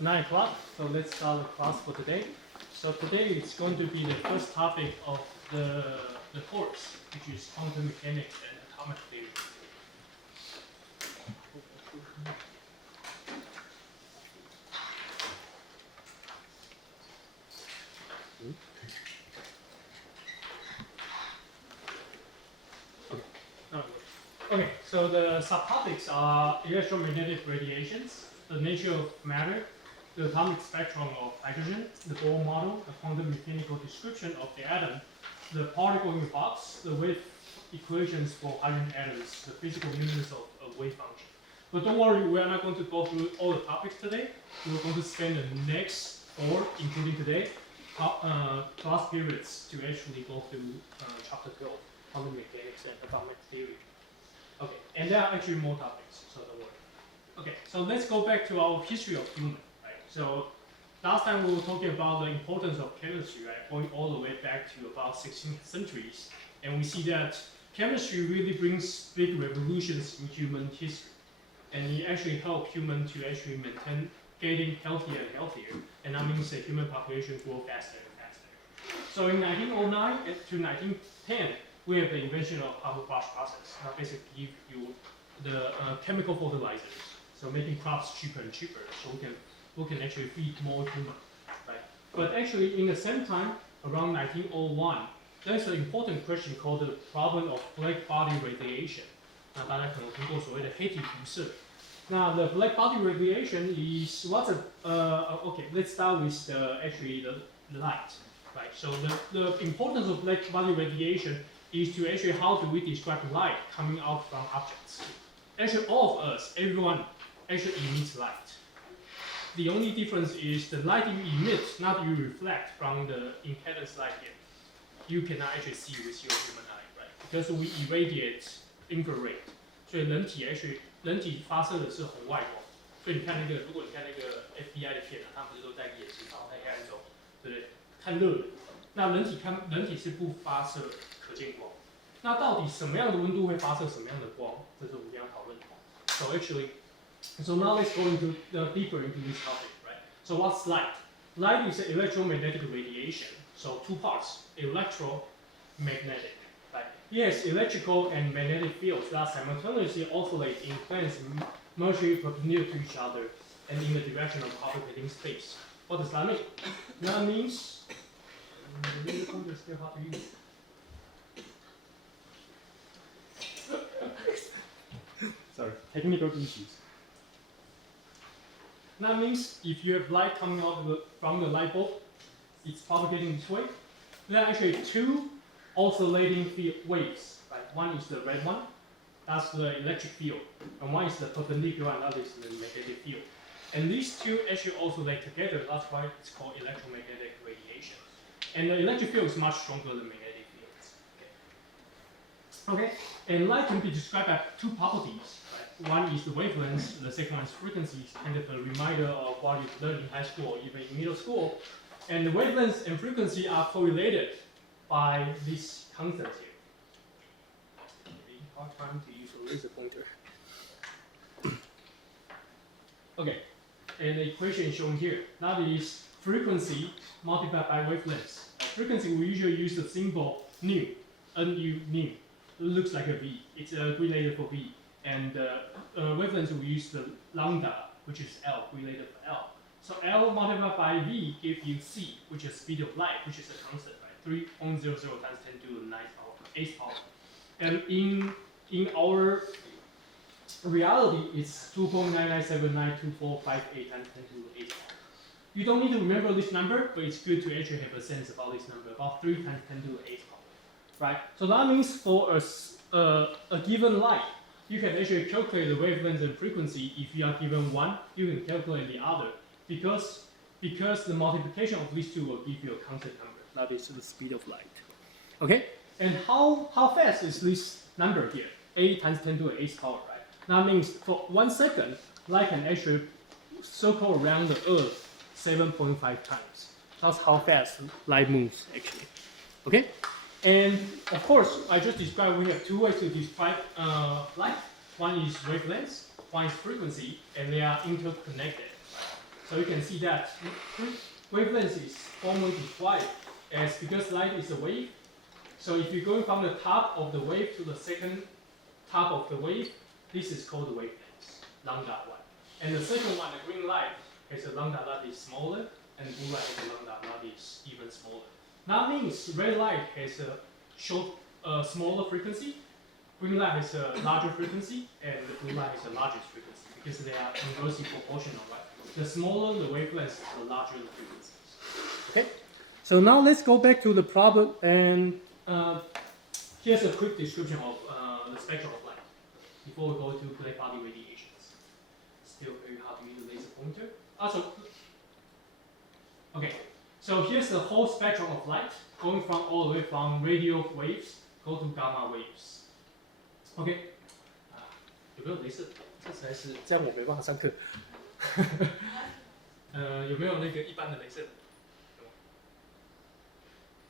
it's 9 o'clock, so let's start the class for today. So today it's going to be the first topic of the course, which is quantum mechanics and atomic theory. Okay, so the subtopics are electromagnetic radiations, the nature of matter, the atomic spectrum of hydrogen, the Bohr model, the quantum mechanical description of the atom, the particle in the box, the wave equations for hydrogen atoms, the physical units of a wave function. But don't worry, we are not going to go through all the topics today. We're going to spend the next 4, including today, class periods to actually go through chapter 12, quantum mechanics and atomic theory. Okay, and there are actually more topics, so don't worry. Okay, so let's go back to our history of human, right? So last time we were talking about the importance of chemistry, right? Going all the way back to about 16th centuries. And we see that chemistry really brings big revolutions in human history. And it actually helps humans to actually maintain getting healthier and healthier. And that means the human population grow faster and faster. So in 1909 to 1910, we have the invention of Haber-Bosch process. That basically give you the chemical fertilizers, so making crops cheaper and cheaper, so we can actually feed more humans, right? But actually, in the same time, around 1901, there's an important question called the problem of black body radiation. 那大家可能听过所谓的黑体辐射。那 the black body radiation is what's okay? Let's start with the light, right? So the importance of black body radiation is to actually how do we describe light coming out from objects. Actually, all of us, everyone, actually emits light. The only difference is the light you emit, not you reflect from the impedance light here. You cannot actually see with your human eye, right? Because we irradiate infrared. 所以人体发射的是红外光。所以你看那个，如果你看那个 FBI 的片啊，他们不是都戴眼镜，然后在黑暗中，对不对？看热的。那人体是不发射可见光。那到底什么样的温度会发射什么样的光？这是我们要讨论的。So now let's go deeper into this topic, right? So what's light? Light is electromagnetic radiation. So 2 parts, electromagnetic. Right? Yes, electrical and magnetic fields that simultaneously oscillate in planes merging perpendicular to each other and in the direction of propagating space. What does that mean? That means the computer is still hard to use. Sorry, technical issues. That means if you have light coming out from the light bulb, it's propagating this way. There are actually 2 oscillating waves. Right? One is the red one, that's the electric field, and one is the perpendicular, and other is the magnetic field. And these 2 actually oscillate together. That's why it's called electromagnetic radiation. And the electric field is much stronger than magnetic fields. Okay. And light can be described by 2 properties. One is the wavelength, the second one is frequency, kind of a reminder of what you've learned in high school or even in middle school. And the wavelength and frequency are correlated by this constant here. Maybe hard time to use a laser pointer. Okay, and the equation is shown here. That is frequency multiplied by wavelength. Frequency, we usually use the symbol nu, nu, nu. It looks like a V. It's a Greek letter for V. And wavelength, we use the lambda, which is L, Greek letter for L. So L multiplied by V gives you C, which is speed of light, which is a constant, right? 3.00 times 10 to the 8th power. And in our reality, it's 2.9979245 times 10 to the 8th power. You don't need to remember this number, but it's good to actually have a sense about this number, about 3 times 10 to the 8th power, right? So that means for a given light, you can actually calculate the wavelength and frequency. If you are given one, you can calculate the other, because the multiplication of these 2 will give you a constant number. That is the speed of light. Okay? And how fast is this number here? 8 times 10 to the 8th power, right? That means for 1 second, light can actually circle around the Earth 7.5 times. That's how fast light moves, actually. Okay? And of course, I just described we have 2 ways to describe light. One is wavelength, one is frequency, and they are interconnected. So you can see that wavelength is formally defined as because light is a wave. So if you're going from the top of the wave to the second top of the wave, this is called the wavelength, lambda 1. And the second one, the green light, has a lambda that is smaller, and the blue light has a lambda that is even smaller. That means red light has a smaller frequency, green light has a larger frequency, and the blue light has a largest frequency because they are inversely proportional, right? The smaller the wavelength, the larger the frequencies. Okay, so now let's go back to the problem, and here's a quick description of the spectrum of light before we go to black body radiations. Still very hard to use the laser pointer. Okay, so here's the whole spectrum of light going from all the way from radio waves go to gamma waves. OK， 有没有雷射？这实在是这样我没办法上课。有没有那个一般的雷射？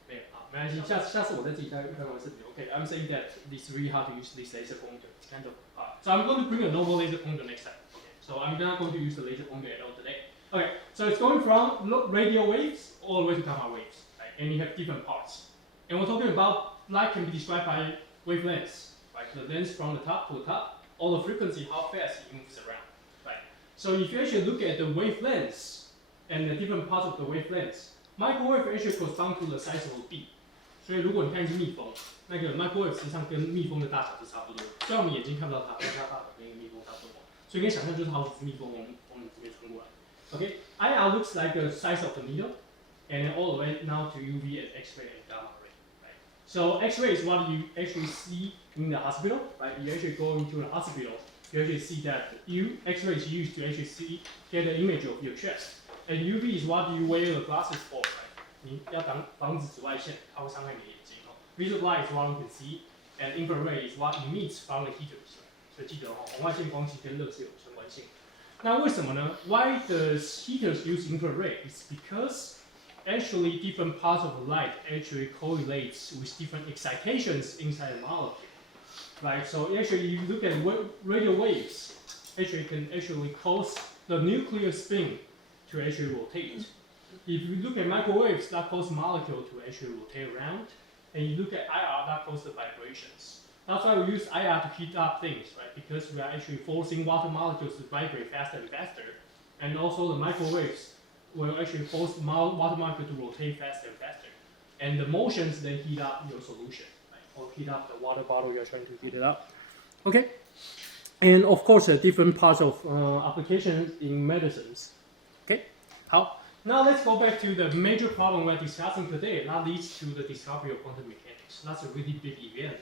没有啊，没关系，下次我再自己再看完视频。OK, I'm saying that it's really hard to use this laser pointer. It's kind of hard. So I'm going to bring a normal laser pointer next time. Okay, so I'm not going to use the laser pointer at all today. Okay, so it's going from radio waves all the way to gamma waves, right? And you have different parts. And we're talking about light can be described by wavelengths, right? The length from the top to the top, or the frequency, how fast it moves around, right? So if you actually look at the wavelengths and the different parts of the wavelengths, microwave actually corresponds to the size of a bee. 所以如果你看一只蜜蜂，那个 microwave 实际上跟蜜蜂的大小是差不多。虽然我们眼睛看不到它，但是它大小跟一个蜜蜂差不多。所以你可以想象就是好几只蜜蜂从你这边穿过来。Okay, IR looks like the size of the needle, and then all the way now to UV and X-ray and gamma ray. Right? So X-ray is what you actually see in the hospital. Right? You actually go into the hospital, you actually see that X-ray is used to actually get an image of your chest, and UV is what you wear the glasses for. Right? 你要防止紫外线，它会伤害你的眼睛。Visible light is what you can see, and infrared is what emits from the heaters. 所以记得红外线光系跟热是有相关性。那为什么呢 ？Why does heaters use infrared? It's because actually different parts of the light actually correlates with different excitations inside the molecule, right? So actually, you look at radio waves, actually can actually cause the nuclear spin to actually rotate. If you look at microwaves, that causes molecule to actually rotate around, and you look at IR, that causes the vibrations. That's why we use IR to heat up things, right? Because we are actually forcing water molecules to vibrate faster and faster. And also the microwaves will actually force water molecules to rotate faster and faster. And the motions then heat up your solution, right? Or heat up the water bottle you're trying to heat it up. Okay? And of course, different parts of applications in medicines. Okay? How? Now let's go back to the major problem we're discussing today. That leads to the discovery of quantum mechanics. That's a really big event.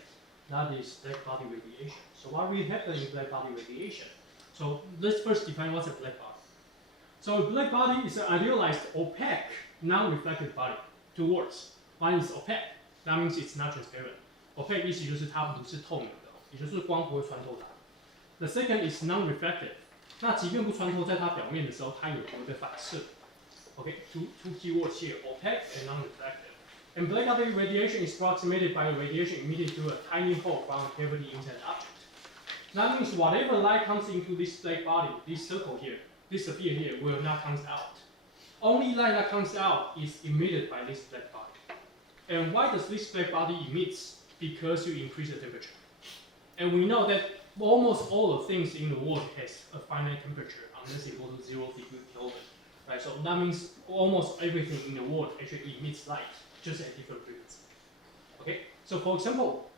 That is black body radiation. So what really happens in black body radiation? So let's first define what's a black body. So a black body is an idealized opaque, non-reflective body. Two words. One is opaque. That means it's not transparent. Opaque 意思就是它不是透明的，也就是光不会穿透它。The second is non-reflective. 那即便不穿透在它表面的时候，它也不会被反射。Okay, two key words here: opaque and non-reflective. And black body radiation is approximated by the radiation emitted through a tiny hole from a cavity inside the object. That means whatever light comes into this black body, this circle here, this sphere here, will not come out. Only light that comes out is emitted by this black body. And why does this black body emit? Because you increase the temperature. And we know that almost all the things in the world has a finite temperature unless it goes to 0 degrees Kelvin. Right? So that means almost everything in the world actually emits light, just at different frequency. Okay? So for example,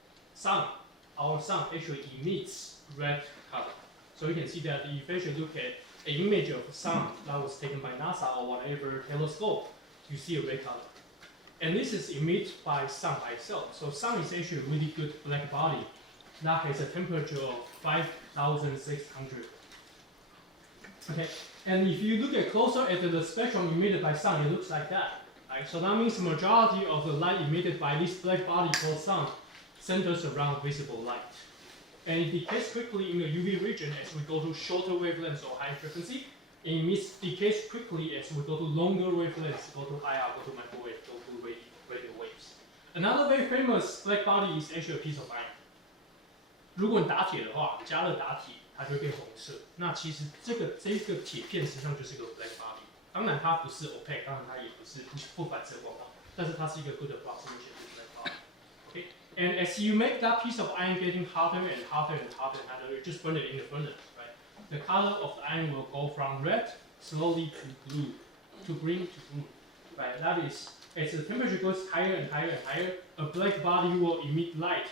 our sun actually emits red color. So you can see that if you actually look at an image of the sun that was taken by NASA or whatever telescope, you see a red color. And this is emitted by sun by itself. So sun is actually a really good black body that has a temperature of 5,600. Okay, and if you look at closer at the spectrum emitted by sun, it looks like that. Right? So that means the majority of the light emitted by this black body called sun centers around visible light. And it decays quickly in the UV region as we go to shorter wavelengths or high frequency. And it decays quickly as we go to longer wavelengths, go to IR, go to microwave, go to radio waves. Another very famous black body is actually a piece of iron. 如果你打铁的话，加热打铁，它就会变红色。那其实这个铁片实际上就是一个 black body。当然它不是 opaque， 当然它也不是不反射光谱，但是它是一个 good approximation to that problem. Okay, and as you make that piece of iron getting harder and harder and harder and harder, you just burn it in the furnace, right? The color of the iron will go from red slowly to blue, to green to blue, right? That is, as the temperature goes higher and higher and higher, a black body will emit light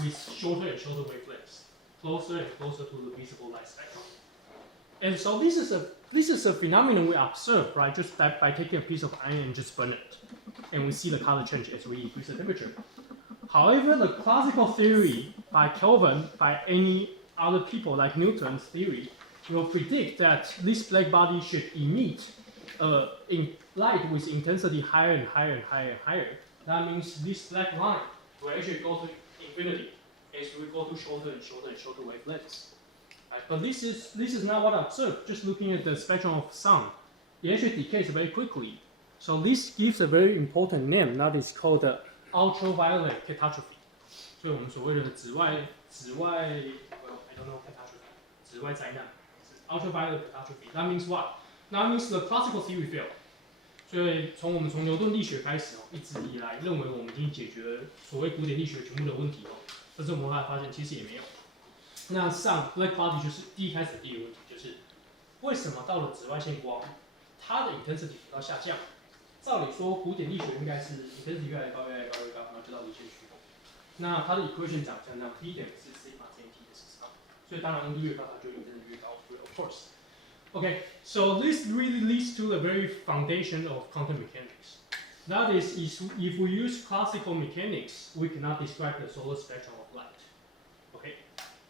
with shorter and shorter wavelengths, closer and closer to the visible light spectrum. And so this is a phenomenon we observe, right? Just by taking a piece of iron and just burn it, and we see the color change as we increase the temperature. However, the classical theory by Kelvin, by any other people like Newton's theory, will predict that this black body should emit light with intensity higher and higher and higher and higher. That means this black line will actually go to infinity as we go to shorter and shorter and shorter wavelengths. Right? But this is not what I observed. Just looking at the spectrum of sun, it actually decays very quickly. So this gives a very important name that is called the ultraviolet catastrophe. 所以我们所谓的紫外 I don't know catastrophe 紫外灾难 ultraviolet catastrophe. That means what? That means the classical theory failed. 所以我们从牛顿力学开始一直以来认为我们已经解决了所谓古典力学全部的问题但是我们后来发现其实也没有。那上 black body 就是第一开始的第一个问题，就是为什么到了紫外线光，它的 intensity 不到下降？照理说古典力学应该是 intensity 越来越高，越来越高，越来越高，然后就到离线趋同。那它的 equation 长相这样 ，P 等于是 sigma 减 T 的时长，所以当然温度越高，它就 intensity 越高 ，of course. Okay, so this really leads to the very foundation of quantum mechanics. That is, if we use classical mechanics, we cannot describe the solar spectrum of light. Okay,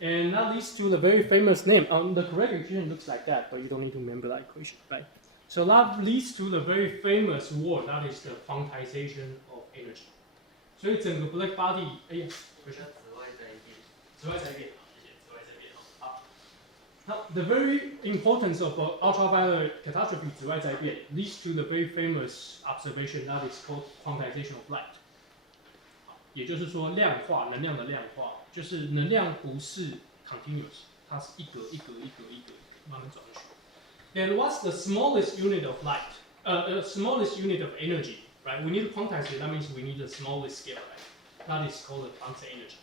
and that leads to the very famous name. The correct equation looks like that, but you don't need to remember that equation, right? So that leads to the very famous word, that is the quantization of energy. 所以整个 black body， 哎呀，紫外在变，紫外在变，好，谢谢，紫外在变，好。The very importance of ultraviolet catastrophe 紫外在变 leads to the very famous observation that is called quantization of light. 也就是说，量化能量的量化，就是能量不是 continuous， 它是一格一格一格一格慢慢转过去。Then what's the smallest unit of light? The smallest unit of energy, right? We need to quantize it. That means we need the smallest scale, right? That is called the Planck's energy,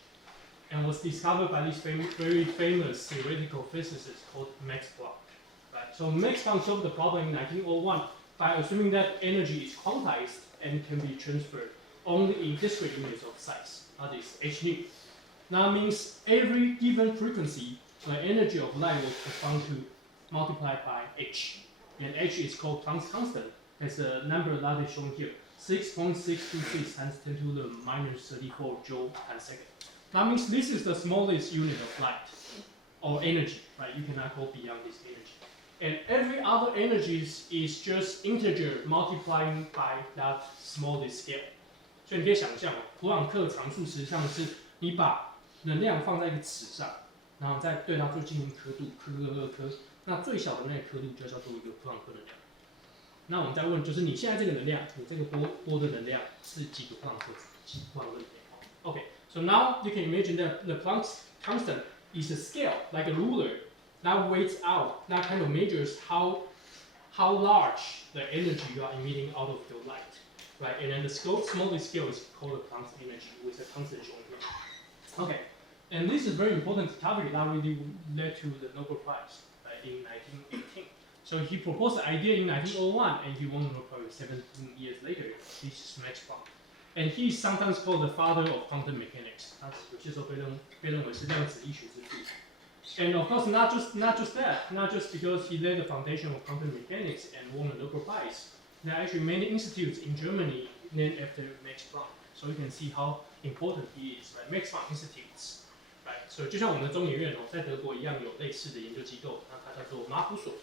and was discovered by this very famous theoretical physicist called Max Planck, right? So Max Planck solved the problem in 1901 by assuming that energy is quantized and can be transferred only in discrete units of size. That is h nu. That means every given frequency, the energy of light will correspond to multiplied by h, and h is called Planck's constant. It's a number that is shown here, 6.626 times 10 to the minus 34 joule per second. That means this is the smallest unit of light or energy, right? You cannot go beyond this energy. And every other energy is just integer multiplying by that smallest scale. 所以你可以想象普朗克常数实际上是你把能量放在一个尺上，然后再对它做进行刻度，刻。那最小的那个刻度就叫做一个普朗克能量。那我们再问，就是你现在这个能量，你这个波的能量是几个普朗克能量 ？Okay, so now you can imagine that the Planck's constant is a scale, like a ruler, that weighs out, that kind of measures how large the energy you are emitting out of your light, right? And then the smallest scale is called the Planck's energy, with a constant shown here. Okay, and this is very important discovery that really led to the Nobel Prize. In 1918. So he proposed the idea in 1901 and he won the Nobel Prize 17 years later. This is Max Planck. And he is sometimes called the father of quantum mechanics. 他有些时候被认为是量子力学之父。And of course, not just that, not just because he laid the foundation of quantum mechanics and won the Nobel Prize. There are actually many institutes in Germany named after Max Planck. So you can see how important he is. Right? Max Planck Institutes.所以就像我们的中研院在德国一样有类似的研究机构，那它叫做马普所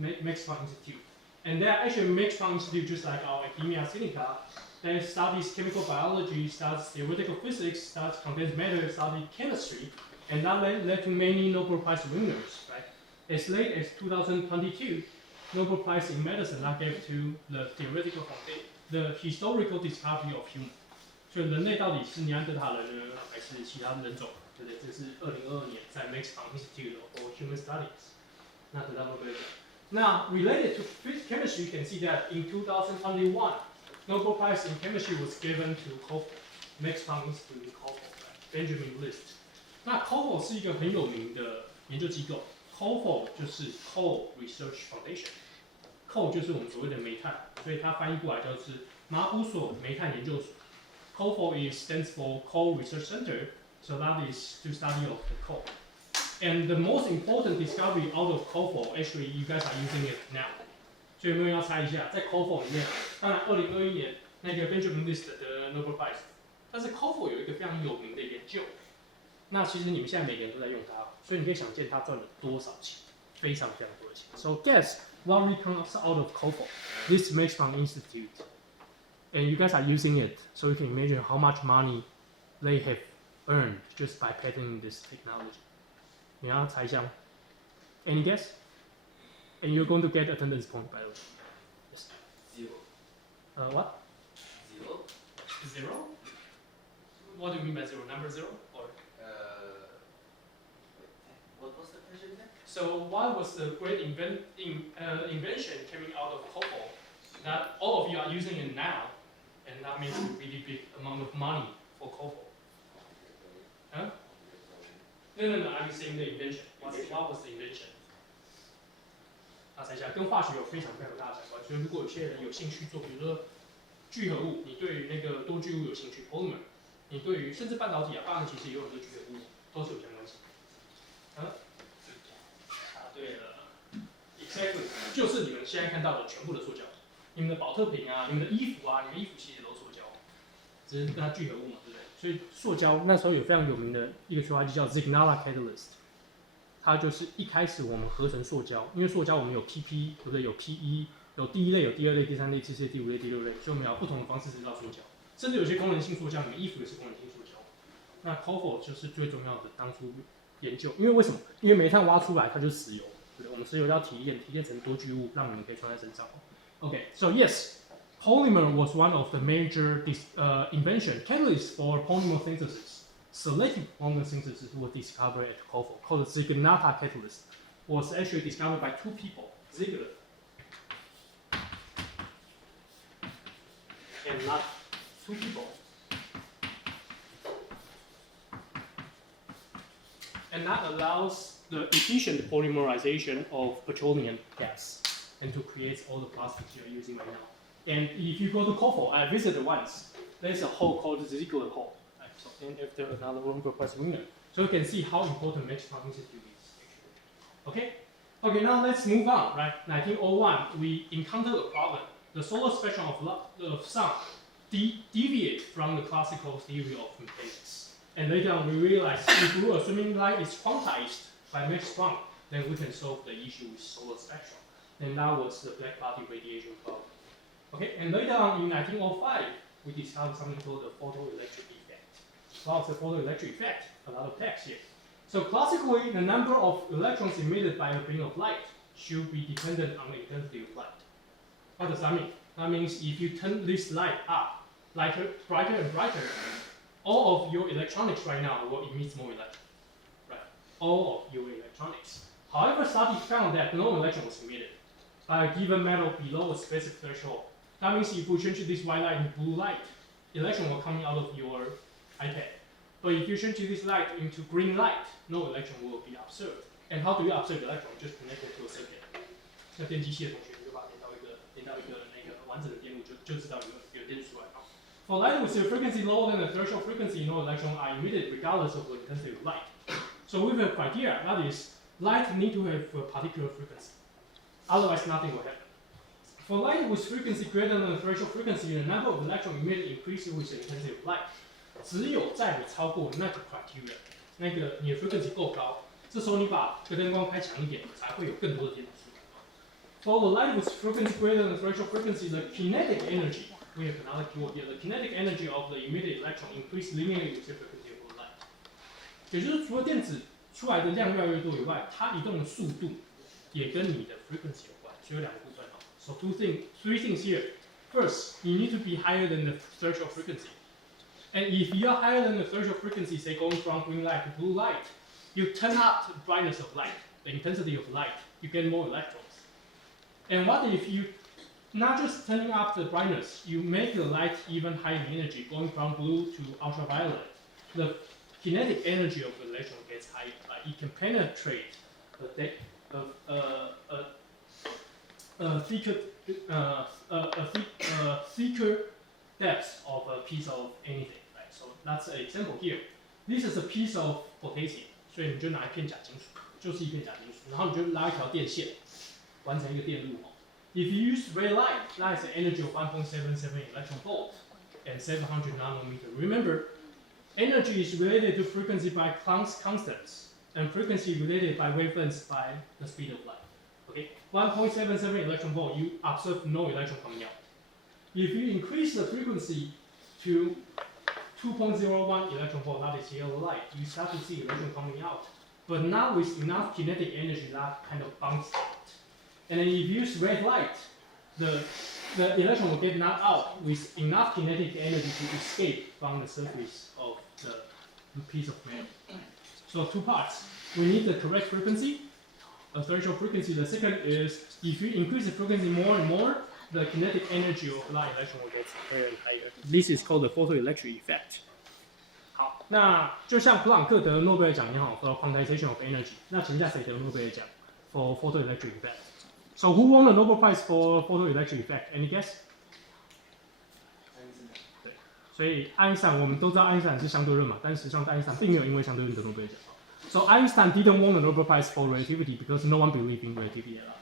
，Max Planck Institute. And there are actually Max Planck Institute just like our Academia Sinica that studies chemical biology, studies theoretical physics, studies condensed matter, studies chemistry, and that led to many Nobel Prize winners. Right? As late as 2022, Nobel Prize in Medicine that gave to the historical discovery of human. 所以人类到底是尼安德塔人呢，还是其他人种？对不对？这是2022年在 Max Planck Institute for Human Studies 那得到诺贝尔奖。Now, related to chemistry, you can see that in 2021, Nobel Prize in Chemistry was given to COFO, Max Planck Institute in COFO, Benjamin List. 那 COFO 是一个很有名的研究机构 ，COFO 就是 Coal Research Foundation，Coal 就是我们所谓的煤炭，所以它翻译过来就是马古所煤炭研究所。COFO stands for Coal Research Center, so that is to study of the coal. And the most important discovery out of COFO, actually, you guys are using it now. 所以有没有人要猜一下，在 COFO 里面，当然2021年那个 Benjamin List 的 Nobel Prize， 但是 COFO 有一个非常有名的研究，那其实你们现在每个人都在用它，所以你可以想见它赚了多少钱，非常非常多的钱。So guess what really comes out of COFO, this Max Planck Institute, and you guys are using it, so you can imagine how much money they have earned just by patenting this technology. 你要猜一下吗 ？Any guess? And you're going to get attendance point, by the way. Yes. 0. What? 0. 0? What do you mean by 0? Number 0? Or? What was the question again? So what was the great invention coming out of COFO that all of you are using it now, and that means a really big amount of money for COFO? Huh? No. I'm saying the invention. What was the invention? 那猜一下，跟化学有非常非常大的相关。所以如果有些人有兴趣做，比如说聚合物，你对于那个多聚物有兴趣 ，polymer， 你对于甚至半导体啊，半导体其实也有很多聚合物都是有相关性。答对了 ，exactly， 就是你们现在看到的全部的塑胶，你们的保特瓶啊，你们的衣服啊，你们衣服其实都是塑胶，只是跟它聚合物嘛，对不对？所以塑胶那时候有非常有名的一个催化剂叫 Zignala Catalyst。它就是一开始我们合成塑胶，因为塑胶我们有 PP， 对不对？有 PE， 有第一类、有第二类、第三类、第四类、第五类、第六类，所以我们要不同的方式制造塑胶，甚至有些功能性塑胶，你们衣服也是功能性塑胶。那 COFO 就是最重要的当初研究，因为为什么？因为煤炭挖出来它就是石油，对不对？我们石油要提炼，提炼成多聚物，让你们可以穿在身上。Okay, so yes, polymer was one of the major invention catalysts for polymer synthesis. Selective polymer synthesis was discovered at COFO, called the Zignata catalyst, was actually discovered by two people, Ziegler and Nata, two people. And that allows the efficient polymerization of petroleum gas and to create all the plastics you're using right now. And if you go to COFO, I visited once, there's a hole called the Ziegler hole. And after another Nobel Prize winner. So you can see how important Max Planck Institute is actually. Okay, now let's move on, right? 1901, we encountered a problem. The solar spectrum of sun deviates from the classical theory of mechanics. And later on, we realized if we assuming light is quantized by Max Planck, then we can solve the issue with solar spectrum. And that was the black body radiation problem. Okay, and later on in 1905, we discovered something called the photoelectric effect. What's the photoelectric effect? A lot of text here. So classically, the number of electrons emitted by a beam of light should be dependent on the intensity of light. What does that mean? That means if you turn this light up, brighter and brighter, all of your electronics right now will emit more electrons. Right? All of your electronics. However, studies found that no electron was emitted by a given metal below a specific threshold. That means if we change this white light into blue light, electron will come out of your iPad. But if you change this light into green light, no electron will be observed. And how do you observe electron? Just connect it to a circuit. 那电机系的同学就把它连到一个那个完整的电路，就知道有电出来。For light with a frequency lower than the threshold frequency, no electrons are emitted regardless of the intensity of light. So we have a criteria, that is, light need to have a particular frequency. Otherwise, nothing will happen. For light with frequency greater than the threshold frequency, the number of electrons emitted increases with the intensity of light. 只有在你超过那个 criteria， 那个你的 frequency 够高，这时候你把这个灯光开强一点，才会有更多的电流出来。For the light with frequency greater than the threshold frequency, the kinetic energy, we have another keyword here, the kinetic energy of the emitted electron increase linearly with the frequency of the light. 也就是除了电子出来的量越来越多以外，它移动的速度也跟你的 frequency 有关，所以有两个部分哦。So three things here. First, you need to be higher than the threshold frequency. And if you are higher than the threshold frequency, say going from green light to blue light, you turn up the brightness of light, the intensity of light, you get more electrons. And what if you not just turning up the brightness, you make the light even higher in energy, going from blue to ultraviolet. The kinetic energy of the electron gets higher. It can penetrate a thicker depth of a piece of anything, right? So that's an example here. This is a piece of potassium， 所以你就拿一片假金属，就是一片假金属，然后你就拉一条电线，完成一个电路哦。If you use red light, that is an energy of 1.77 electron volt and 700 nanometer. Remember, energy is related to frequency by Planck's constants, and frequency related by wavelengths by the speed of light. Okay, 1.77 electron volt, you observe no electron coming out. If you increase the frequency to 2.01 electron volt, that is yellow light, you start to see electron coming out, but not with enough kinetic energy that kind of bounce out. And then if you use red light, the electron will get knocked out with enough kinetic energy to escape from the surface of the piece of metal. So two parts. We need the correct frequency, a threshold frequency. The second is if you increase the frequency more and more, the kinetic energy of light electron will get higher and higher. This is called the photoelectric effect. 好，那就像普朗克得诺贝尔奖一样 for quantization of energy。那请问一下谁得诺贝尔奖 for photoelectric effect？ So who won the Nobel Prize for photoelectric effect? Any guess? 对，所以爱因斯坦我们都知道爱因斯坦是相对论嘛，但是实际上爱因斯坦并没有因为相对论得诺贝尔奖。So Einstein didn't win the Nobel Prize for relativity because no one believed in relativity at all.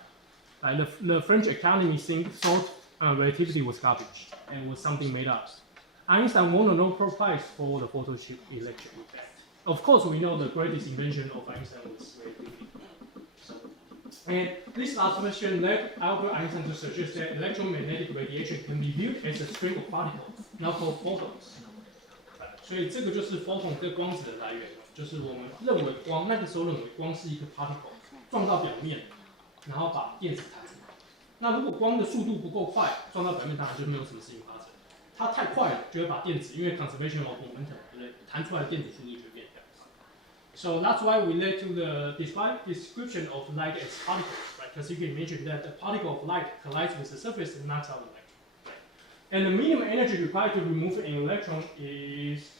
The French Academy thought relativity was garbage and was something made up. Einstein won the Nobel Prize for the photoelectric effect. Of course, we know the greatest invention of Einstein was relativity. And this observation led Albert Einstein to suggest that electromagnetic radiation can be viewed as a string of particles, not called photons. 所以这个就是 photon 这个光子的来源，就是我们认为光那个时候认为光是一个 particle 撞到表面，然后把电子弹出来。那如果光的速度不够快，撞到表面当然就没有什么事情发生。它太快了，就会把电子因为 conservation of momentum 对不对？弹出来的电子速度就变快。So that's why we led to the description of light as particles, right? Because you can imagine that the particle of light collides with the surface and knocks out an electron. Right? And the minimum energy required to remove an electron is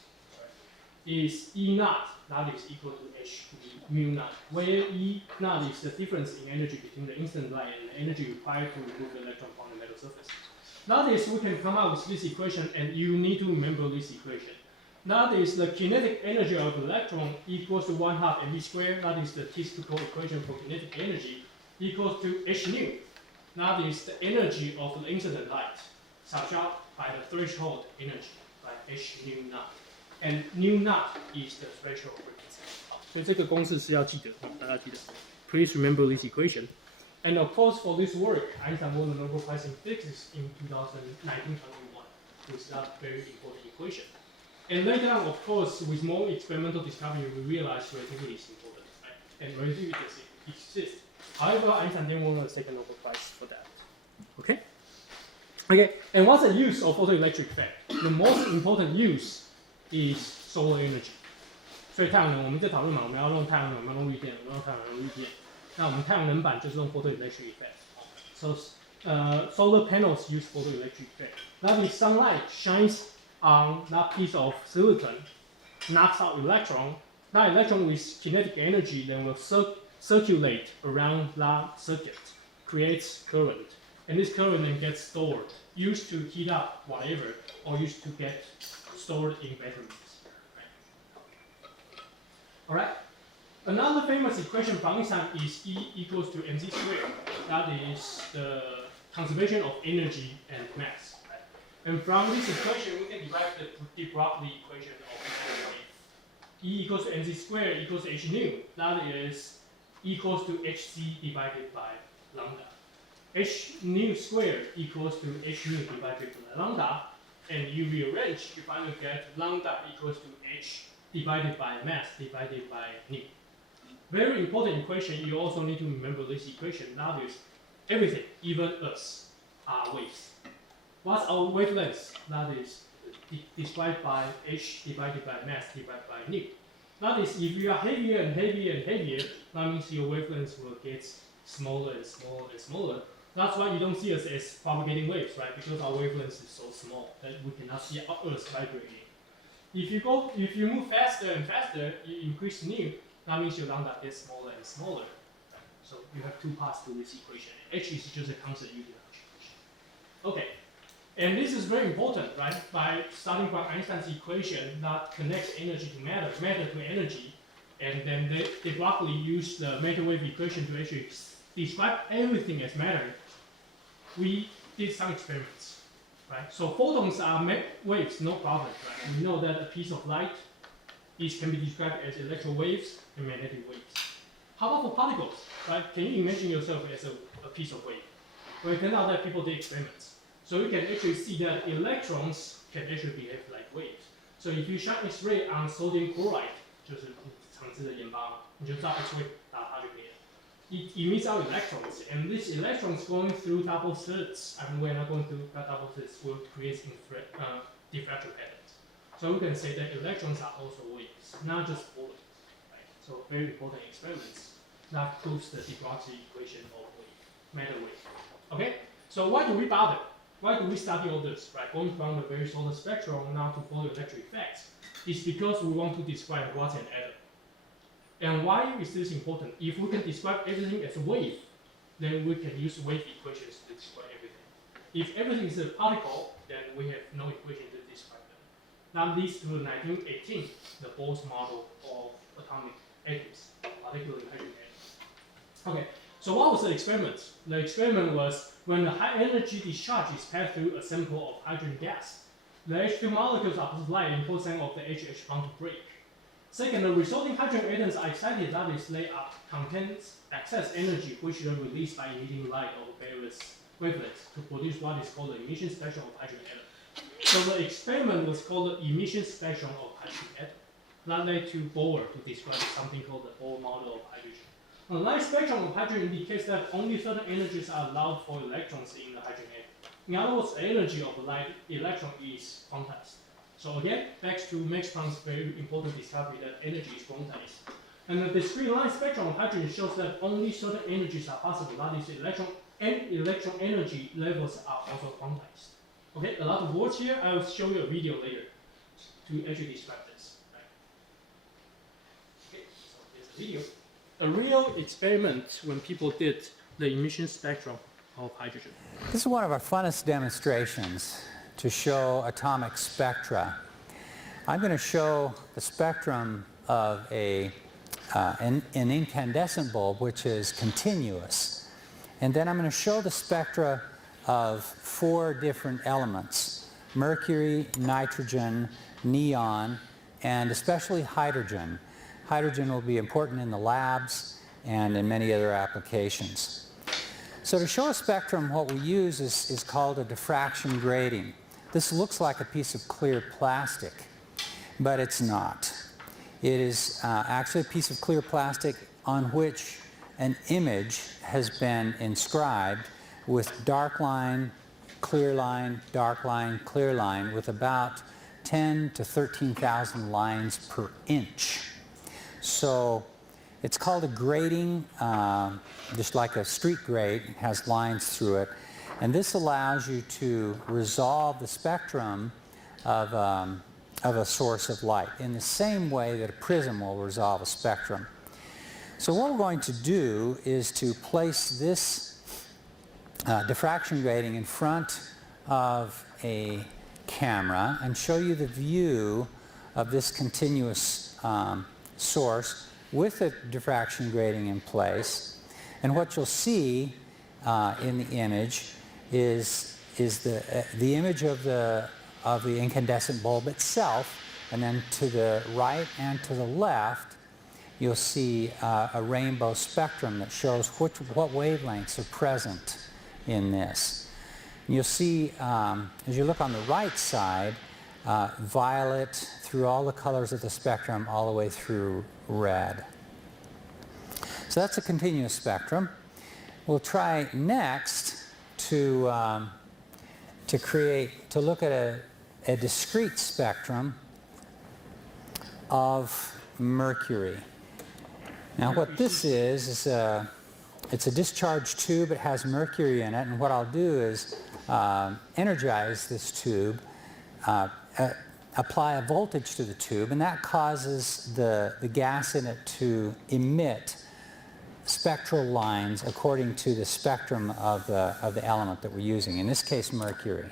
E naught, that is equal to h mu naught, where E naught is the difference in energy between the incident light and the energy required to remove the electron from the metal surface. That is, we can come up with this equation, and you need to remember this equation. That is the kinetic energy of the electron equals to 1/2 mv squared. That is the typical equation for kinetic energy equals to h nu. That is the energy of the incident light subtract by the threshold energy, like h nu naught. And nu naught is the threshold frequency. 所以这个公式是要记得，大家记得。Please remember this equation. And of course, for this work, Einstein won the Nobel Prize in Physics in 1921 with that very important equation. And later on, of course, with more experimental discovery, we realized relativity is important, right? And relativity exists. However, Einstein didn't win the second Nobel Prize for that. Okay? Okay, and what's the use of photoelectric effect? The most important use is solar energy. 所以太阳能，我们在讨论嘛，我们要用太阳能，我们要用绿电，我们要用太阳能绿电。那我们太阳能板就是用 photoelectric effect. So, solar panels use photoelectric effect. That means sunlight shines on that piece of silicon, knocks out electron. That electron with kinetic energy then will circulate around that circuit, creates current. And this current then gets stored, used to heat up whatever, or used to get stored in batteries. Alright? Another famous equation for Einstein is E equals to mc squared. That is the conservation of energy and mass. And from this equation, we can derive the de Broglie equation of matter wave. E equals to mc squared equals to h nu. That is equals to hc divided by lambda. H nu squared equals to h nu divided by lambda. And you rearrange, you finally get lambda equals to h divided by mass divided by nu. Very important equation, you also need to remember this equation. That is, everything, even us, are waves. What's our wavelength? That is described by h divided by mass divided by nu. That is, if you are heavier and heavier and heavier, that means your wavelength will get smaller and smaller and smaller. That's why you don't see us as propagating waves, right? Because our wavelength is so small that we cannot see our Earth vibrating. If you move faster and faster, you increase nu. That means your lambda gets smaller and smaller. So you have two parts to this equation. H is just a constant unidimensional equation. Okay, and this is very important, right? By starting from Einstein's equation that connects energy to matter, matter to energy, and then they broadly use the matter wave equation to actually describe everything as matter. We did some experiments, right? So photons are waves, no problem, right? We know that a piece of light can be described as electron waves and magnetic waves. How about for particles, right? Can you imagine yourself as a piece of wave? Well, it turned out that people did experiments. So you can actually see that electrons can actually behave like waves. So if you shine X-ray on sodium chloride, 就是常知的盐巴嘛，你就知道 X-ray 打它就可以了。It emits out electrons, and these electrons going through double slits, and we're not going through double slits, will create diffraction patterns. So we can say that electrons are also waves, not just photons. Right? So very important experiments that proves the de Broglie equation of wave, matter wave. Okay, so why do we bother? Why do we study all this? Right, going from the very solar spectrum now to photoelectric effects, is because we want to describe what's an atom. And why is this important? If we can describe everything as a wave, then we can use wave equations to describe everything. If everything is a particle, then we have no equation to describe them. That leads to 1918, the Bohr's model of atomic atoms, particularly hydrogen atoms. Okay, so what was the experiment? The experiment was when a high energy discharge is passed through a sample of hydrogen gas, the H2 molecules are supplied in cosine of the HH bound to break. Second, the resulting hydrogen atoms are excited that they contains excess energy which are released by emitting light of various wavelengths to produce what is called the emission spectrum of hydrogen atom. So the experiment was called the emission spectrum of hydrogen atom. That led to Bohr to describe something called the Bohr model of hydrogen. The light spectrum of hydrogen indicates that only certain energies are allowed for electrons in the hydrogen atom. In other words, the energy of a light electron is quantized. So again, back to Max Planck's very important discovery that energy is quantized. And the discrete line spectrum of hydrogen shows that only certain energies are possible. That is, electron energy levels are also quantized. Okay, a lot of words here. I will show you a video later to actually describe this. Right? Okay, so here's a video. A real experiment when people did the emission spectrum of hydrogen. This is one of our funnest demonstrations to show atomic spectra. I'm going to show the spectrum of an incandescent bulb, which is continuous. And then I'm going to show the spectra of 4 different elements: mercury, nitrogen, neon, and especially hydrogen. Hydrogen will be important in the labs and in many other applications. So to show a spectrum, what we use is called a diffraction grating. This looks like a piece of clear plastic, but it's not. It is actually a piece of clear plastic on which an image has been inscribed with dark line, clear line, dark line, clear line, with about 10 to 13,000 lines per inch. So it's called a grating, just like a street grate, it has lines through it. And this allows you to resolve the spectrum of a source of light in the same way that a prism will resolve a spectrum. So what we're going to do is to place this diffraction grating in front of a camera and show you the view of this continuous source with the diffraction grating in place. And what you'll see in the image is the image of the incandescent bulb itself, and then to the right and to the left you'll see a rainbow spectrum that shows what wavelengths are present in this. You'll see, as you look on the right side, violet through all the colors of the spectrum all the way through red. So that's a continuous spectrum. We'll try next to look at a discrete spectrum of mercury. Now what this is a it's a discharge tube. It has mercury in it, and what I'll do is energize this tube, apply a voltage to the tube, and that causes the gas in it to emit spectral lines according to the spectrum of the element that we're using, in this case mercury.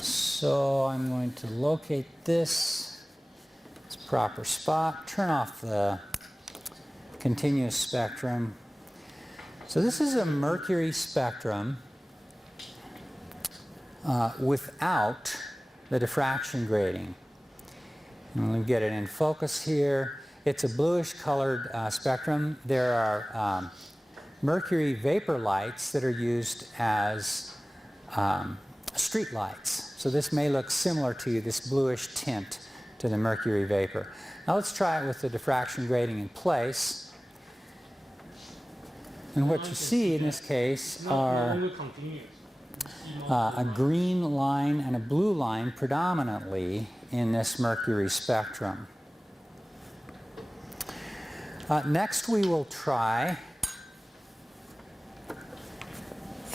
So I'm going to locate this, its proper spot, turn off the continuous spectrum. So this is a mercury spectrum without the diffraction grating. And we'll get it in focus here. It's a bluish colored spectrum. There are mercury vapor lights that are used as street lights. So this may look similar to this bluish tint to the mercury vapor. Now let's try it with the diffraction grating in place. And what you see in this case are a green line and a blue line predominantly in this mercury spectrum. Next we will try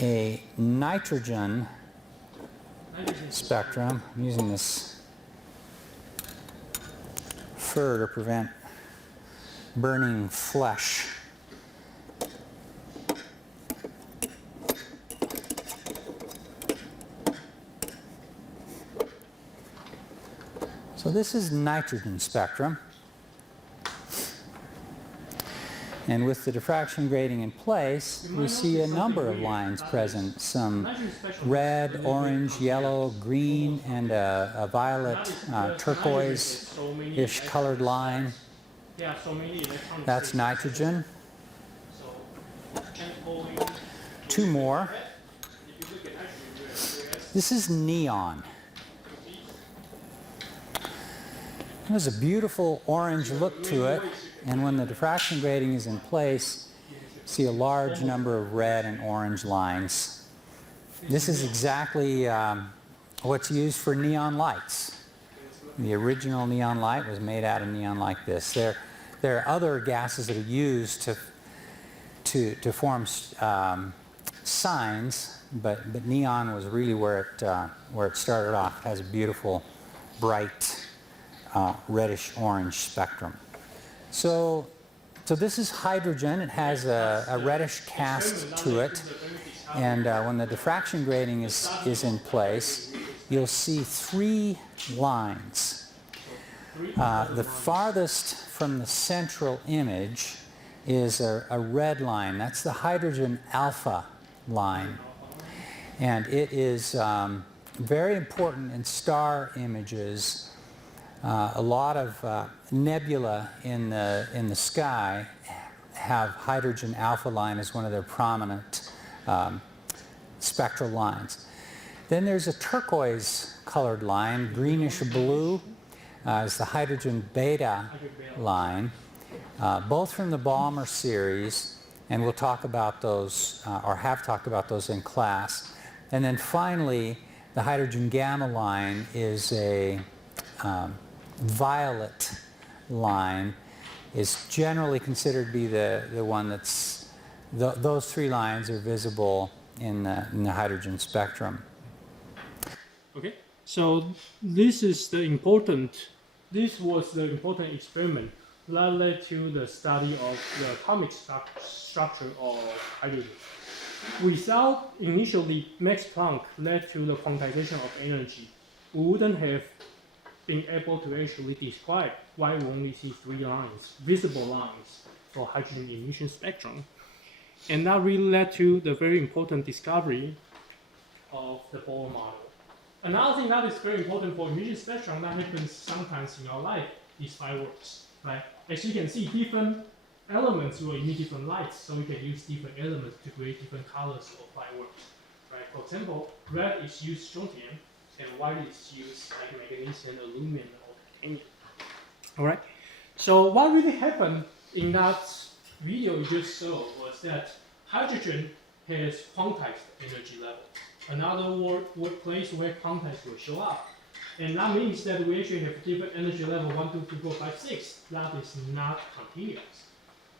a nitrogen spectrum. I'm using this fur to prevent burning flesh. So this is nitrogen spectrum. And with the diffraction grating in place, we see a number of lines present. Some red, orange, yellow, green, and a violet turquoise-ish colored line. That's nitrogen. Two more. This is neon. There's a beautiful orange look to it. And when the diffraction grating is in place, you see a large number of red and orange lines. This is exactly what's used for neon lights. The original neon light was made out of neon like this. There are other gases that are used to form signs, but neon was really where it started off. It has a beautiful, bright, reddish-orange spectrum. So this is hydrogen. It has a reddish cast to it. And when the diffraction grating is in place, you'll see three lines. The farthest from the central image is a red line. That's the hydrogen alpha line. And it is very important in star images. A lot of nebula in the sky have hydrogen alpha line as one of their prominent spectral lines. Then there's a turquoise colored line, greenish blue is the hydrogen beta line, both from the Balmer series, and we'll talk about those, or have talked about those in class. And then finally, the hydrogen gamma line is a violet line, is generally considered to be the one that's, those three lines are visible in the hydrogen spectrum. Okay, so this was the important experiment that led to the study of the atomic structure of hydrogen. Without initially Max Planck led to the quantization of energy, we wouldn't have been able to actually describe why we only see three lines, visible lines, for hydrogen emission spectrum. And that really led to the very important discovery of the Bohr model. Another thing that is very important for emission spectrum that happens sometimes in our life is fireworks, right? As you can see, different elements will emit different lights, so we can use different elements to create different colors of fireworks, right? For example, red is used strontium, and white is used like magnesium, aluminum, or titanium. All right. So what really happened in that video you just saw was that hydrogen has quantized energy level. Another place where quantize will show up, and that means that we actually have different energy level 1, 2, 3, 4, 5, 6. That is not continuous.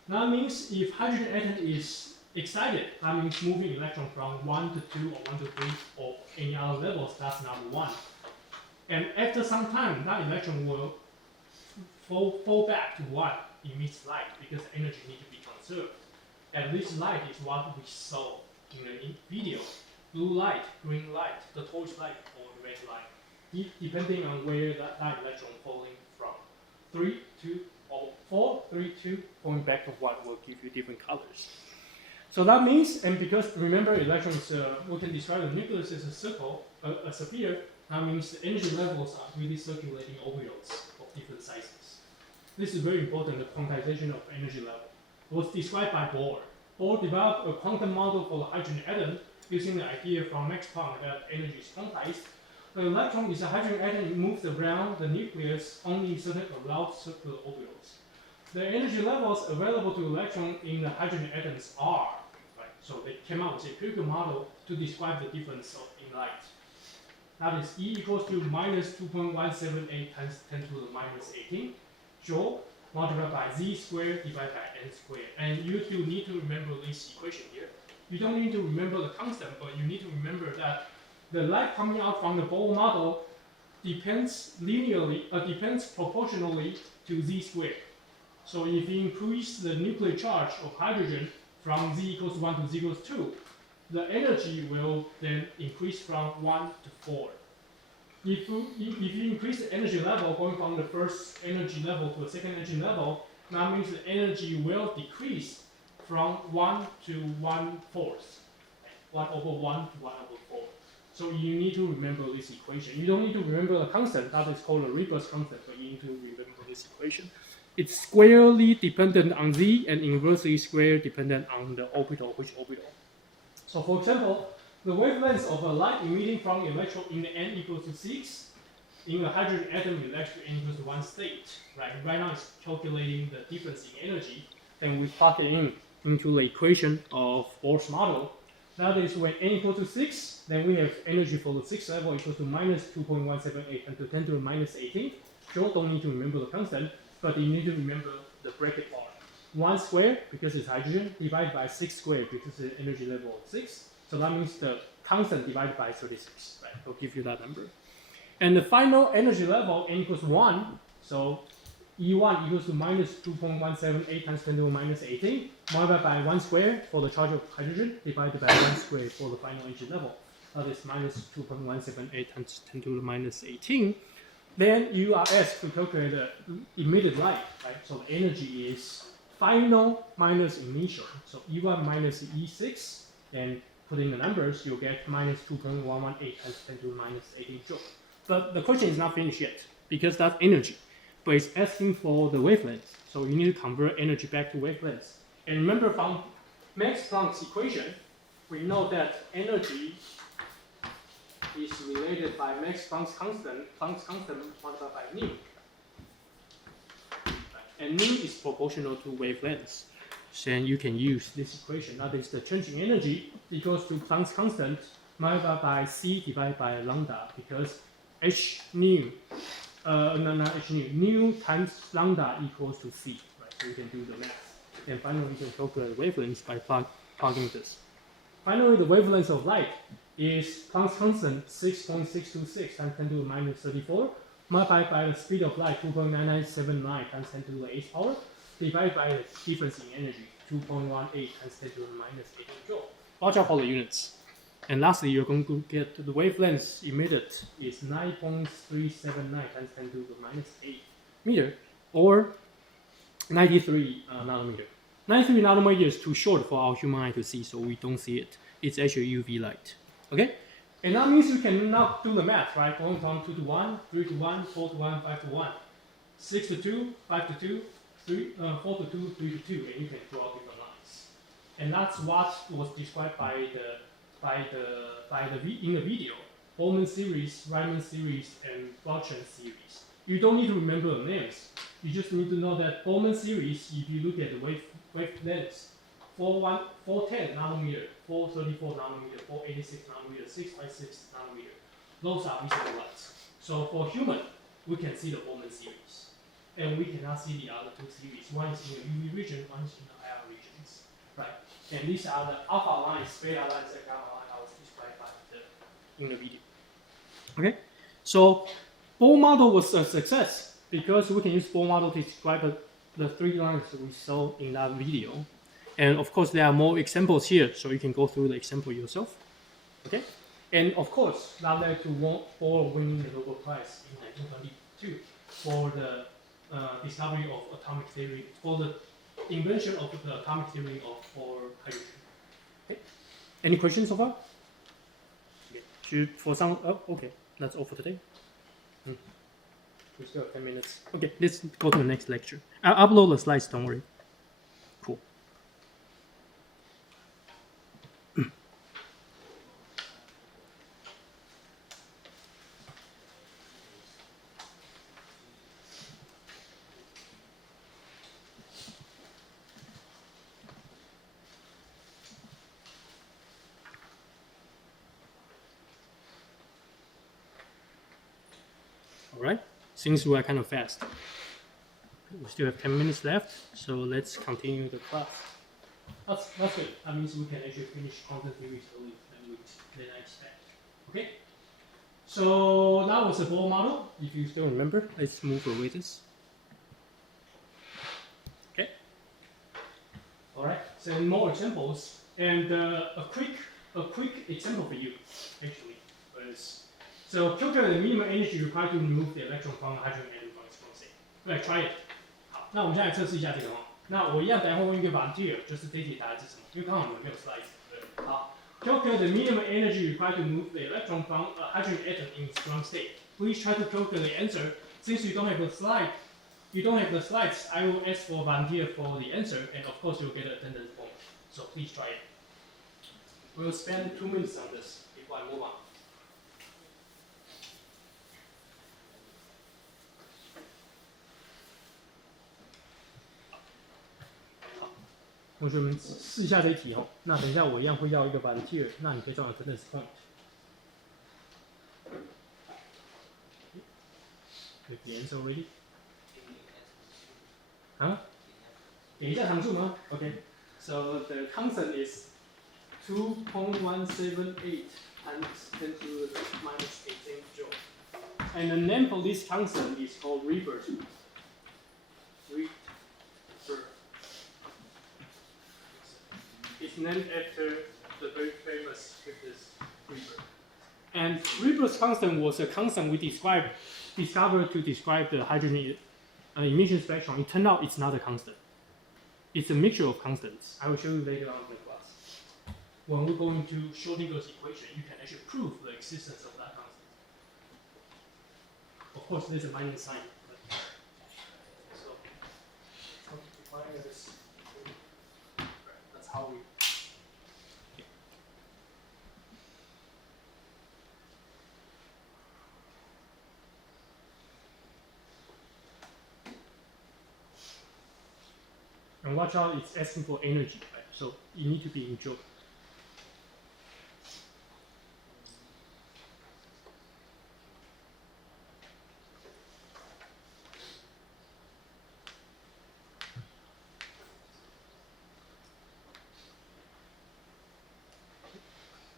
That means if hydrogen atom is excited, that means moving electron from 1 to 2 or 1 to 3 or any other levels, that's number 1. And after some time, that electron will fall back to 1, emits light, because energy needs to be conserved. And this light is what we saw in the video. Blue light, green light, the torch light, or red light, depending on where that electron falling from. 3, 2, or 4, 3, 2, going back to 1 will give you different colors. So that means, and because remember electrons, we can describe the nucleus as a circle, a sphere, that means the energy levels are really circulating orbitals of different sizes. This is very important, the quantization of energy level. It was described by Bohr. Bohr developed a quantum model for the hydrogen atom using the idea from Max Planck that energy is quantized. The electron is a hydrogen atom, it moves around the nucleus only in certain allowed circular orbitals. The energy levels available to electron in the hydrogen atoms are, right? So they came out with a empirical model to describe the difference in light. That is E equals to minus 2.178 times 10 to the minus 18 joule multiplied by Z squared divided by N squared. And you do need to remember this equation here. You don't need to remember the constant, but you need to remember that the light coming out from the Bohr model depends proportionally to Z squared. So if you increase the nuclear charge of hydrogen from Z equals 1 to Z equals 2, the energy will then increase from 1 to 4. If you increase the energy level going from the first energy level to the second energy level, that means the energy will decrease from 1 to 1/4. 1 over 1 to 1 over 4. So you need to remember this equation. You don't need to remember the constant, that is called a reverse constant, but you need to remember this equation. It's squarely dependent on Z and inversely square dependent on the orbital, which orbital. So for example, the wavelength of a light emitting from the electron in the n equals to 6, in the hydrogen atom electron n equals to 1 state. Right now it's calculating the difference in energy, then we plug it into the equation of Bohr's model. That is when n equals to 6, then we have energy for the 6th level equals to minus 2.178 and to 10 to the minus 18. Sure, don't need to remember the constant, but you need to remember the bracket part. 1 squared, because it's hydrogen, divided by 6 squared, because it's the energy level of 6. So that means the constant divided by 36, right? It'll give you that number. And the final energy level, n equals 1, so E1 equals to minus 2.178 times 10 to the minus 18, multiplied by 1 squared for the charge of hydrogen, divided by 1 squared for the final energy level. That is minus 2.178 times 10 to the minus 18. Then you are asked to calculate the emitted light, right? So the energy is final minus initial. So E1 minus E6, and put in the numbers, you'll get minus 2.118 times 10 to the minus 18 joule. But the question is not finished yet, because that's energy. But it's asking for the wavelength. So you need to convert energy back to wavelength. And remember from Max Planck's equation, we know that energy is related by Max Planck's constant multiplied by nu. And nu is proportional to wavelength. So you can use this equation. That is the change in energy equals to Planck's constant multiplied by C divided by lambda, because h nu, nu times lambda equals to C. Right? So you can do the math. And finally, you can calculate the wavelength by plugging this. Finally, the wavelength of light is Planck's constant 6.626 times 10 to the minus 34, multiplied by the speed of light 2.9979 times 10 to the 8th power, divided by the difference in energy 2.18 times 10 to the minus 18 joule. Watch out for the units. And lastly, you're going to get the wavelength emitted is 9.379 times 10 to the minus 8 meter, or 93 nanometer. 93 nanometer is too short for our human eye to see, so we don't see it. It's actually UV light. Okay? And that means we can now do the math, right? Going from 2 to 1, 3 to 1, 4 to 1, 5 to 1, 6 to 2, 5 to 2, 4 to 2, 3 to 2, and you can draw different lines. And that's what was described in the video. Bowman series, Riemann series, and Gaussian series. You don't need to remember the names. You just need to know that Bowman series, if you look at the wavelengths, 410 nanometer, 434 nanometer, 486 nanometer, 656 nanometer. Those are visible lights. So for human, we can see the Bowman series. and we cannot see the other two series. One is in the UV region, one is in the IR regions, right? And these are the alpha lines, beta lines, and gamma lines I was described in the video. Okay, so Bohr model was a success because we can use Bohr model to describe the 3 lines we saw in that video. And of course, there are more examples here, so you can go through the example yourself. Okay, and of course, that led to Bohr winning the Nobel Prize in 1922 for the discovery of atomic theory, for the invention of the atomic theory for hydrogen. Okay, any questions so far? Okay, okay, that's all for today. We still have 10 minutes. Okay, let's go to the next lecture. I'll upload the slides, don't worry. Cool. All right, since we are kind of fast, we still have 10 minutes left, so let's continue the class. That's good. That means we can actually finish quantum theory slowly than I expect. Okay, so that was the Bohr model. If you still remember, let's move away this. Okay. All right. So more examples, and a quick example for you, actually, was. So calculate the minimum energy required to remove the electron from the hydrogen atom from its form state. Right, try it. 好，那我们现在测试一下这个哈。那我一样，等一下会问一个 volunteer， 就是这一题答案是什么？因为刚好你们没有 slide。对，好。Calculate the minimum energy required to move the electron from a hydrogen atom in its ground state. Please try to calculate the answer. Since you don't have the slides, I will ask for volunteer for the answer, and of course you'll get an attendance form. So please try it. We'll spend 2 minutes on this before I move on. 同学们试一下这一题哦。那等一下我一样会要一个 volunteer， 那你可以装 attendance point。With the answer already？ 啊？给一下常数吗 ？Okay. So the constant is 2.178 times 10 to the minus 18 joule. And the name for this constant is called Reber. It's named after the very famous physicist Reber. And Reber's constant was a constant we discovered to describe the hydrogen emission spectrum. It turned out it's not a constant. It's a mixture of constants. I will show you later on in the class. When we go into Schrödinger's equation, you can actually prove the existence of that constant. Of course, there's a minus sign. So, that's how we. And watch out, it's asking for energy, right? So you need to be in joule.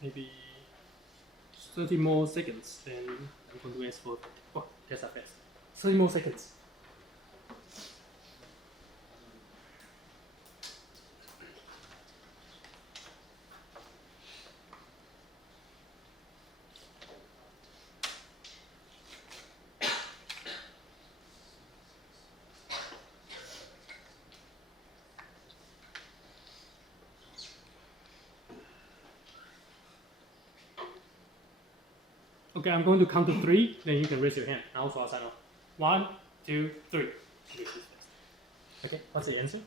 Maybe 30 more seconds, then I'm going to ask for. Oh, that's a fast. 30 more seconds. Okay, I'm going to count to 3, then you can raise your hand. 然后数到3哦。1, 2, 3. Okay, what's the answer?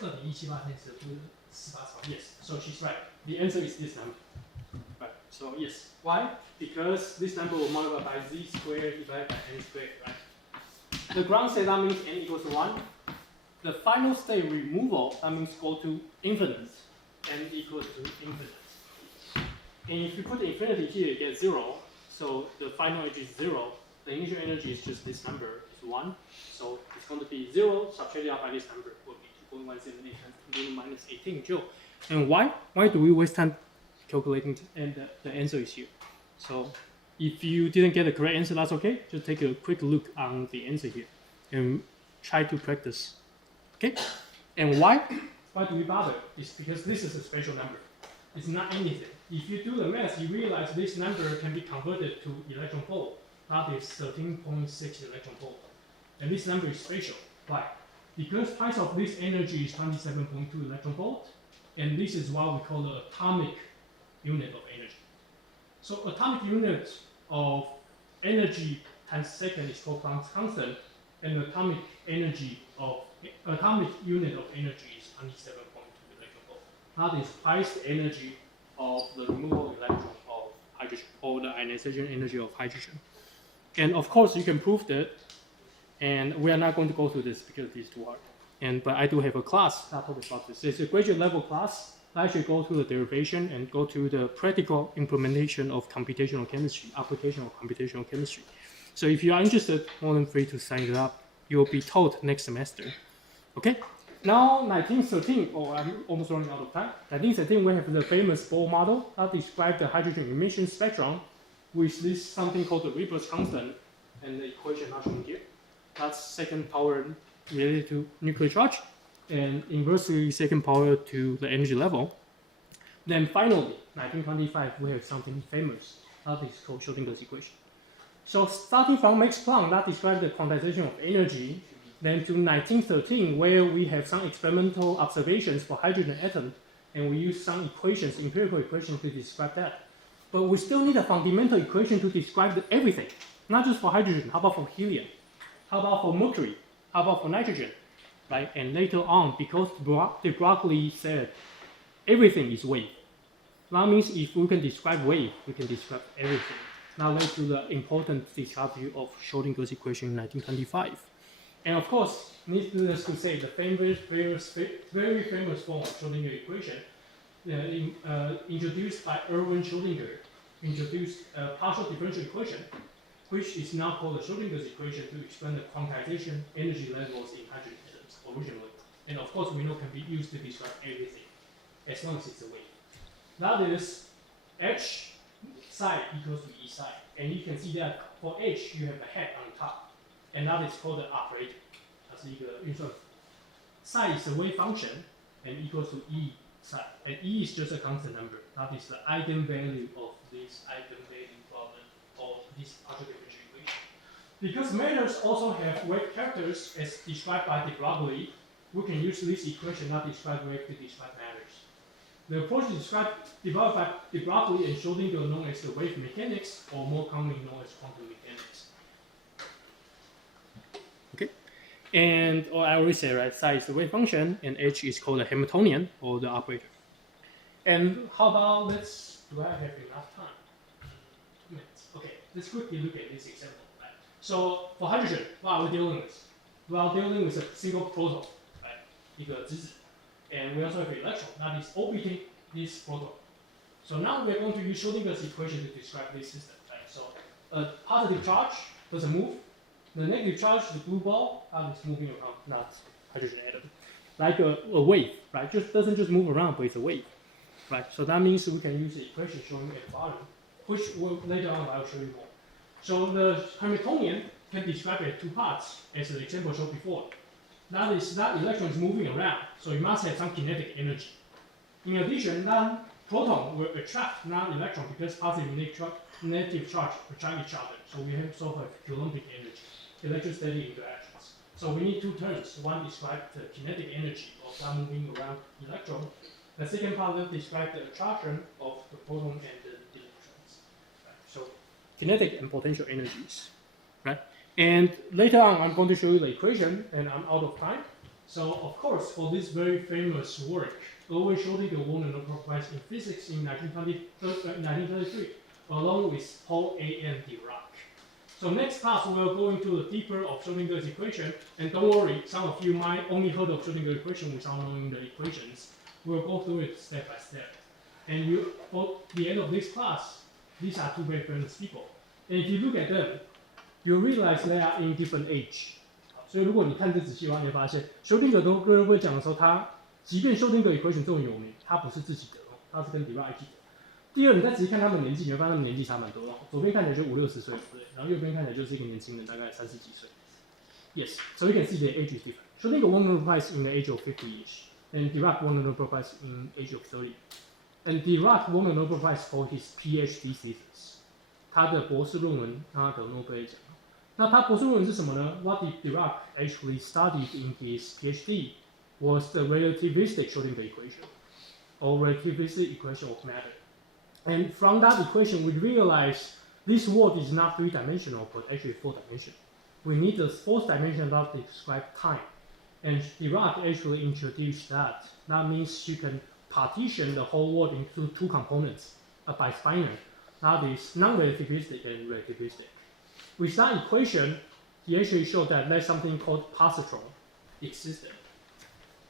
2.178乘以 Yes, so she's right. The answer is this number. Right, so yes. Why? Because this number will multiply by z squared divided by n squared, right? The ground state, that means n equals 1. The final state removal, that means go to infinite. N equals to infinite. And if you put infinity here, you get 0. So the final edge is 0. the initial energy is just this number, it's 1. So it's going to be 0 subtracted out by this number will be 2.178 minus 18 joule. And why? Why do we waste time calculating? And the answer is here. So if you didn't get the correct answer, that's okay. Just take a quick look on the answer here and try to practice. Okay? And why? Why do we bother? It's because this is a special number. It's not anything. If you do the math, you realize this number can be converted to electron volt. That is 13.6 electron volt. And this number is special. Why? Because price of this energy is 27.2 electron volt, and this is what we call the atomic unit of energy. So atomic unit of energy times second is called Planck's constant, and atomic unit of energy is 27.2 electron volt. That is twice the energy of the removal electron of hydrogen, or the ionization energy of hydrogen. And of course, you can prove that, and we are not going to go through this because it's too hard. But I do have a class that talks about this. It's a graduate level class. I actually go through the derivation and go to the practical implementation of computational chemistry, application of computational chemistry. So if you are interested, more than free to sign it up. You will be taught next semester. Okay? Now, 1913, I'm almost running out of time. 1913, we have the famous Bohr model that describes the hydrogen emission spectrum with this something called the Weber's constant, and the equation not shown here. That's second power related to nuclear charge, and inversely second power to the energy level. Then finally, 1925, we have something famous that is called Schrödinger's equation. So starting from Max Planck, that describes the quantization of energy, then to 1913, where we have some experimental observations for hydrogen atom, and we use some equations, empirical equations to describe that. But we still need a fundamental equation to describe everything, not just for hydrogen. How about for helium? How about for mercury? How about for nitrogen? Right? And later on, because de Broglie said everything is wave. That means if we can describe wave, we can describe everything. That led to the important discovery of Schrödinger's equation in 1925. And of course, needless to say, the very famous form of Schrödinger equation introduced by Erwin Schrödinger, introduced a partial differential equation, which is now called the Schrödinger's equation to explain the quantization energy levels in hydrogen atoms originally. And of course, we know can be used to describe everything, as long as it's a wave. That is H psi equals to E psi. And you can see that for H, you have a hat on top. And that is called the operator. That's the usual. Psi is the wave function and equals to E psi. And E is just a constant number. That is the eigenvalue of this eigenvalue problem of this partial differential equation. Because matters also have wave characters as described by de Broglie, we can use this equation not describe wave to describe matters. The approach developed by de Broglie and Schrödinger known as the wave mechanics, or more commonly known as quantum mechanics. Okay, and I already said, right, psi is the wave function, and H is called the Hamiltonian, or the operator. And how about, do I have enough time? 2 minutes. Okay, let's quickly look at this example. Right? So for hydrogen, what are we dealing with? We are dealing with a single proton, right? 一个质子. And we also have an electron that is orbiting this proton. So now we are going to use Schrödinger's equation to describe this system. Right? So a positive charge doesn't move. The negative charge, the blue ball, that is moving around, not hydrogen atom. Like a wave, right? Doesn't just move around, but it's a wave. Right? So that means we can use the equation shown at the bottom, which later on I will show you more. So the Hamiltonian can describe it in 2 parts, as the example showed before. That is, that electron is moving around, so it must have some kinetic energy. In addition, that proton will attract non-electron because positive and negative charge attract each other. So we also have Coulombic energy, electrostatic interactions. So we need 2 terms. One describes the kinetic energy of that moving around electron. The second part will describe the attraction of the proton and the electrons. Right? So kinetic and potential energies. Right? And later on, I'm going to show you the equation, and I'm out of time. So, of course, for this very famous work, Erwin Schrödinger won a Nobel Prize in Physics in 1933, along with Paul A.M. Dirac. So next class, we'll go into the deeper of Schrödinger's equation, and don't worry, some of you might only heard of Schrödinger's equation without knowing the equations. We'll go through it step by step. And for the end of this class, these are 2 very famous people. And if you look at them, you realize they are in different age。所以如果你看这仔细的话，你会发现修丁格都各位讲的时候，它即便修丁格 equation 这么有名，它不是自己得哦，它是跟 Dirac 一起得。第二，你再仔细看他们年纪，你会发现他们年纪差蛮多的。左边看起来就50、60岁，对，然后右边看起来就是一个年轻人，大概30几岁。Yes, so you can see the age is different. Schrödinger won the Nobel Prize in the age of 50-ish, and Dirac won the Nobel Prize in the age of 30. And Dirac won the Nobel Prize for his PhD thesis. 他的博士论文他得诺贝尔奖。那他博士论文是什么呢 ？What did Dirac actually studied in his PhD was the relativistic Schrödinger equation, or relativistic equation of matter. And from that equation, we realize this world is not three-dimensional, but actually four-dimensional. We need a fourth dimension that describes time. And Dirac actually introduced that. That means you can partition the whole world into two components by spinor. That is non-relativistic and relativistic. With that equation, he actually showed that there's something called positron existed.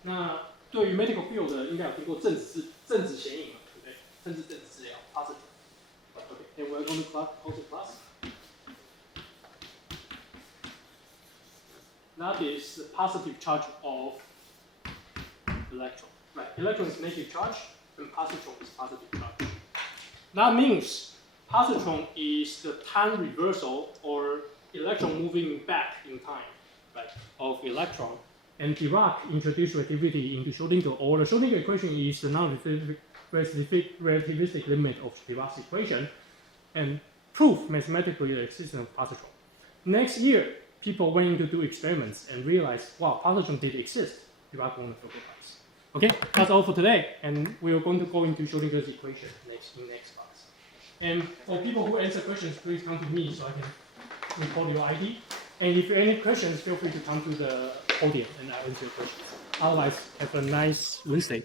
那对于 medical field 的应该有听过正子显影嘛，对不对？甚至正子治疗 positron. Okay, and we're going to close the class. That is the positive charge of electron. Right, electron is negative charge, and positron is positive charge. That means positron is the time reversal or electron moving back in time, right, of electron. And Dirac introduced relativity into Schrödinger, or the Schrödinger equation is the non-relativistic limit of Dirac's equation, and prove mathematically the existence of positron. Next year, people went in to do experiments and realized, wow, positron did exist. Dirac won the Nobel Prize. Okay, that's all for today, and we are going to go into Schrödinger's equation next class. And for people who answer questions, please come to me so I can record your ID. And if you have any questions, feel free to come to the podium and I'll answer your questions. Otherwise, have a nice Wednesday.